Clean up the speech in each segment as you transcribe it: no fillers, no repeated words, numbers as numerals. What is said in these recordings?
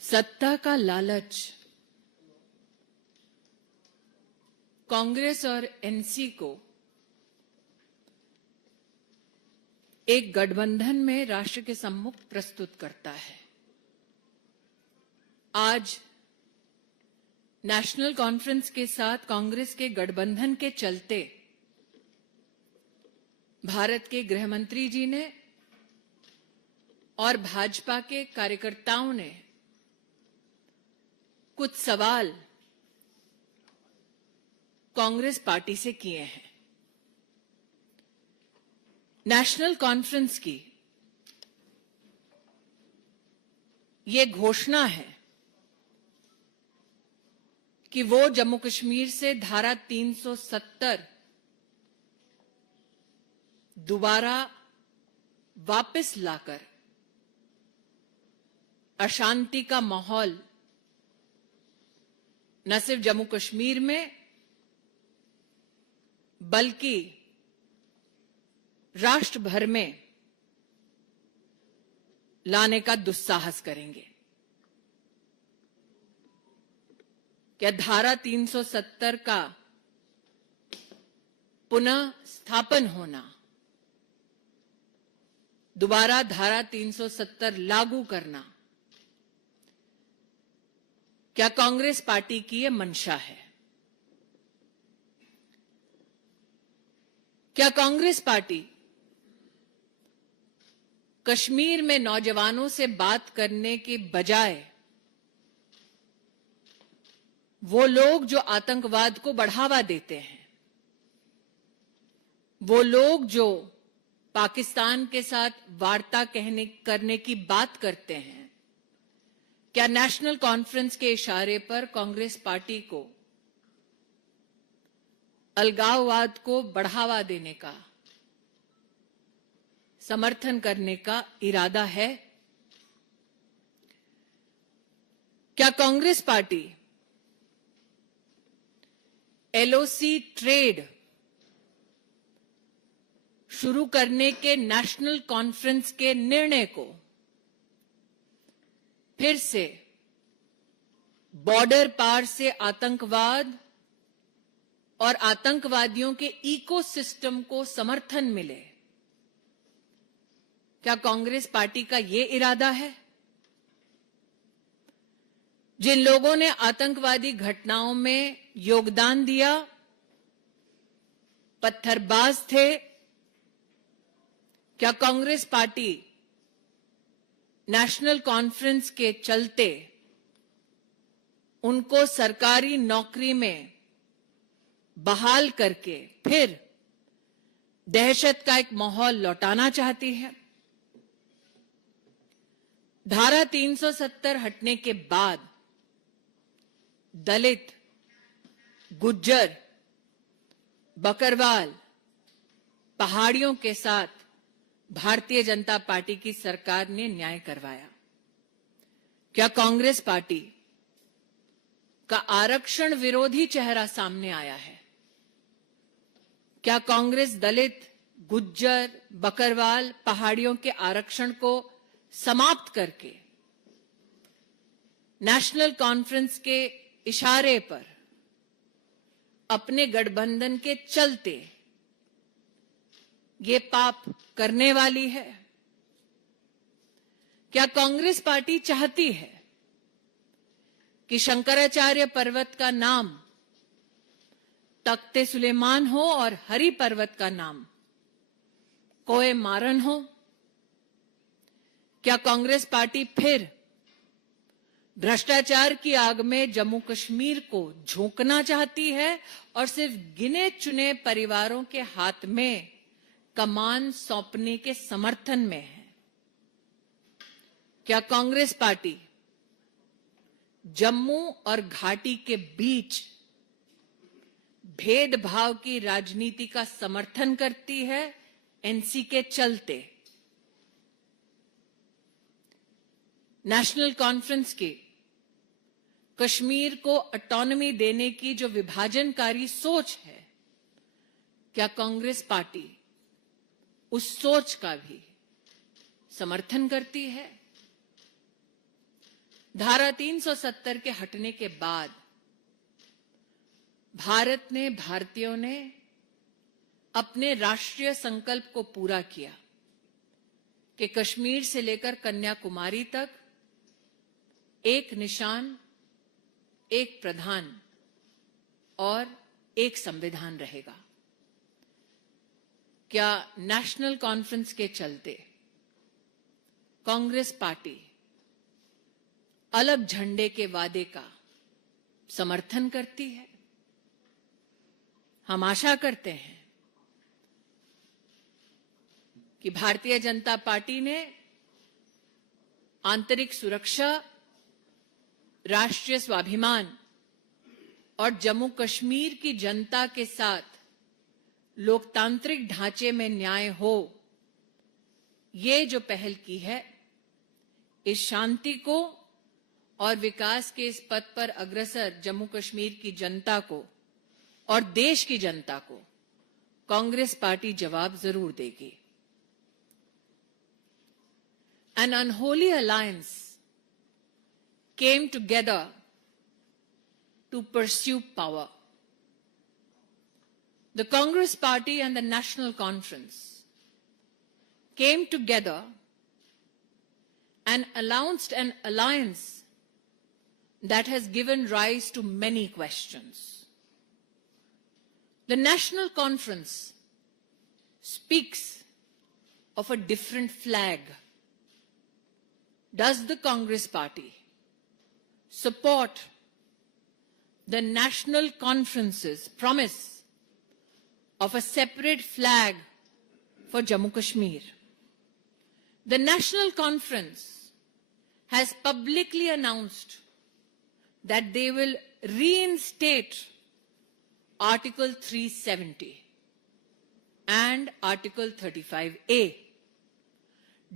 सत्ता का लालच कांग्रेस और एनसी को एक गठबंधन में राष्ट्र के सम्मुख प्रस्तुत करता है। आज नेशनल कॉन्फ्रेंस के साथ कांग्रेस के गठबंधन के चलते भारत के गृह मंत्री जी ने और भाजपा के कार्यकर्ताओं ने कुछ सवाल कांग्रेस पार्टी से किए हैं। नेशनल कॉन्फ्रेंस की ये घोषणा है कि वो जम्मू कश्मीर से धारा 370 दोबारा वापस लाकर अशांति का माहौल न सिर्फ जम्मू कश्मीर में बल्कि राष्ट्र भर में लाने का दुस्साहस करेंगे। क्या धारा 370 का पुनः स्थापन होना, दोबारा धारा 370 लागू करना, क्या कांग्रेस पार्टी की यह मंशा है? क्या कांग्रेस पार्टी कश्मीर में नौजवानों से बात करने के बजाय वो लोग जो आतंकवाद को बढ़ावा देते हैं, वो लोग जो पाकिस्तान के साथ वार्ता करने की बात करते हैं, क्या नेशनल कॉन्फ्रेंस के इशारे पर कांग्रेस पार्टी को अलगाववाद को बढ़ावा देने का, समर्थन करने का इरादा है? क्या कांग्रेस पार्टी एलओसी ट्रेड शुरू करने के नेशनल कॉन्फ्रेंस के निर्णय को फिर से बॉर्डर पार से आतंकवाद और आतंकवादियों के इकोसिस्टम को समर्थन मिले, क्या कांग्रेस पार्टी का यह इरादा है? जिन लोगों ने आतंकवादी घटनाओं में योगदान दिया, पत्थरबाज थे, क्या कांग्रेस पार्टी नेशनल कॉन्फ्रेंस के चलते उनको सरकारी नौकरी में बहाल करके फिर दहशत का एक माहौल लौटाना चाहती है? धारा 370 हटने के बाद दलित, गुज्जर, बकरवाल, पहाड़ियों के साथ भारतीय जनता पार्टी की सरकार ने न्याय करवाया। क्या कांग्रेस पार्टी का आरक्षण विरोधी चेहरा सामने आया है? क्या कांग्रेस दलित, गुज्जर, बकरवाल, पहाड़ियों के आरक्षण को समाप्त करके नेशनल कॉन्फ्रेंस के इशारे पर अपने गठबंधन के चलते ये पाप करने वाली है? क्या कांग्रेस पार्टी चाहती है कि शंकराचार्य पर्वत का नाम तख्ते सुलेमान हो और हरि पर्वत का नाम कोए मारन हो? क्या कांग्रेस पार्टी फिर भ्रष्टाचार की आग में जम्मू कश्मीर को झोंकना चाहती है और सिर्फ गिने चुने परिवारों के हाथ में कमान सौंपने के समर्थन में है? क्या कांग्रेस पार्टी जम्मू और घाटी के बीच भेदभाव की राजनीति का समर्थन करती है एनसी के चलते? नेशनल कॉन्फ्रेंस की कश्मीर को ऑटोनॉमी देने की जो विभाजनकारी सोच है, क्या कांग्रेस पार्टी उस सोच का भी समर्थन करती है? धारा 370 के हटने के बाद भारत ने, भारतीयों ने अपने राष्ट्रीय संकल्प को पूरा किया कि कश्मीर से लेकर कन्याकुमारी तक एक निशान, एक प्रधान और एक संविधान रहेगा। क्या नेशनल कॉन्फ्रेंस के चलते कांग्रेस पार्टी अलग झंडे के वादे का समर्थन करती है? हम आशा करते हैं कि भारतीय जनता पार्टी ने आंतरिक सुरक्षा, राष्ट्रीय स्वाभिमान और जम्मू कश्मीर की जनता के साथ लोकतांत्रिक ढांचे में न्याय हो, ये जो पहल की है, इस शांति को और विकास के इस पथ पर अग्रसर जम्मू कश्मीर की जनता को और देश की जनता को कांग्रेस पार्टी जवाब जरूर देगी। An unholy alliance came together to pursue power. The Congress Party and the National Conference came together and announced an alliance that has given rise to many questions. The National Conference speaks of a different flag. Does the Congress Party support the National Conference's promise of a separate flag for Jammu Kashmir? The National Conference has publicly announced that they will reinstate Article 370 and Article 35A.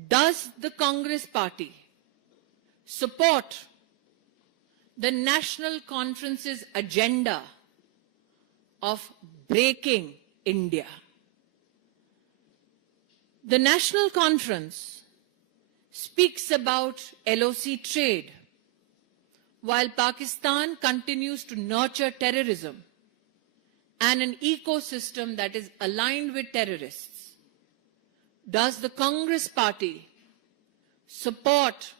Does the Congress Party support the National Conference's agenda of breaking India? The National Conference speaks about LOC trade, while Pakistan continues to nurture terrorism and an ecosystem that is aligned with terrorists. Does the Congress Party support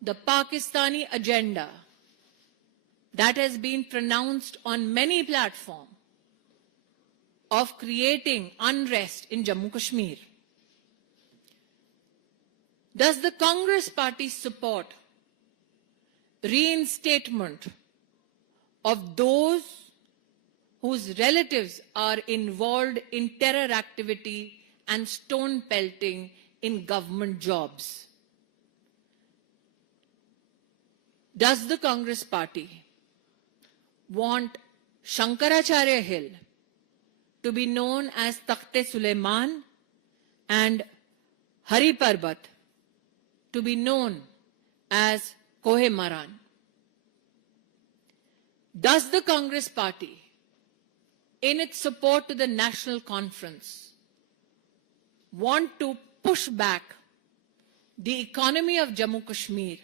the Pakistani agenda that has been pronounced on many platforms of creating unrest in Jammu Kashmir? Does the Congress Party support reinstatement of those whose relatives are involved in terror activity and stone pelting in government jobs? Does the Congress Party want Shankaracharya Hill to be known as Takht-e-Sulaiman and Hari Parbat to be known as Kohe Maran? Does the Congress Party, in its support to the National Conference, want to push back the economy of Jammu Kashmir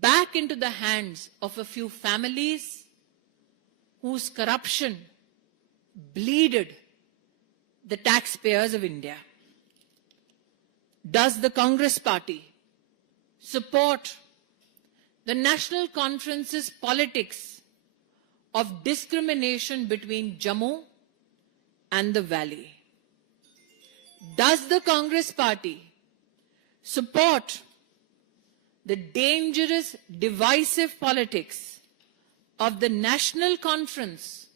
back into the hands of a few families whose corruption bleeded the taxpayers of India? Does the Congress Party support the National Conference's politics of discrimination between Jammu and the Valley? Does the Congress Party support the dangerous, divisive politics of the National Conference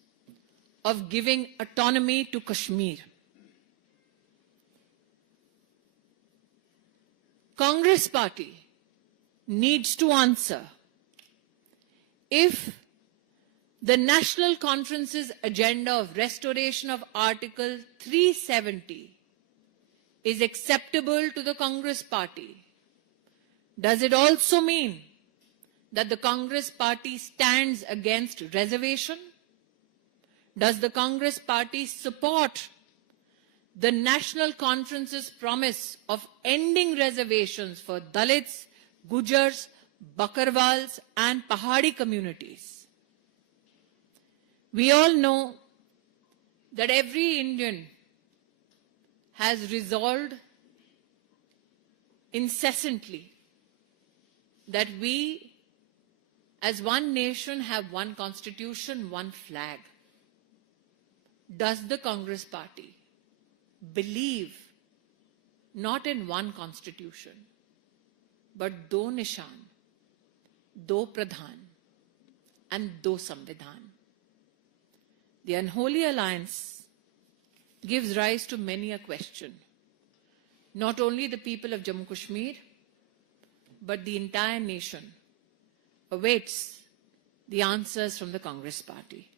of giving autonomy to Kashmir? Congress Party needs to answer if the National Conference's agenda of restoration of Article 370 is acceptable to the Congress Party. Does it also mean that the Congress Party stands against reservation? Does the Congress Party support the National Conference's promise of ending reservations for Dalits, Gujars, Bakarwals, and Pahadi communities. We all know that every Indian has resolved incessantly that we, as one nation, have one constitution, one flag. Does the Congress Party believe not in one constitution, but do nishan, do pradhan, and do samvidhan? The unholy alliance gives rise to many a question. Not only the people of Jammu Kashmir, but the entire nation awaits the answers from the Congress Party.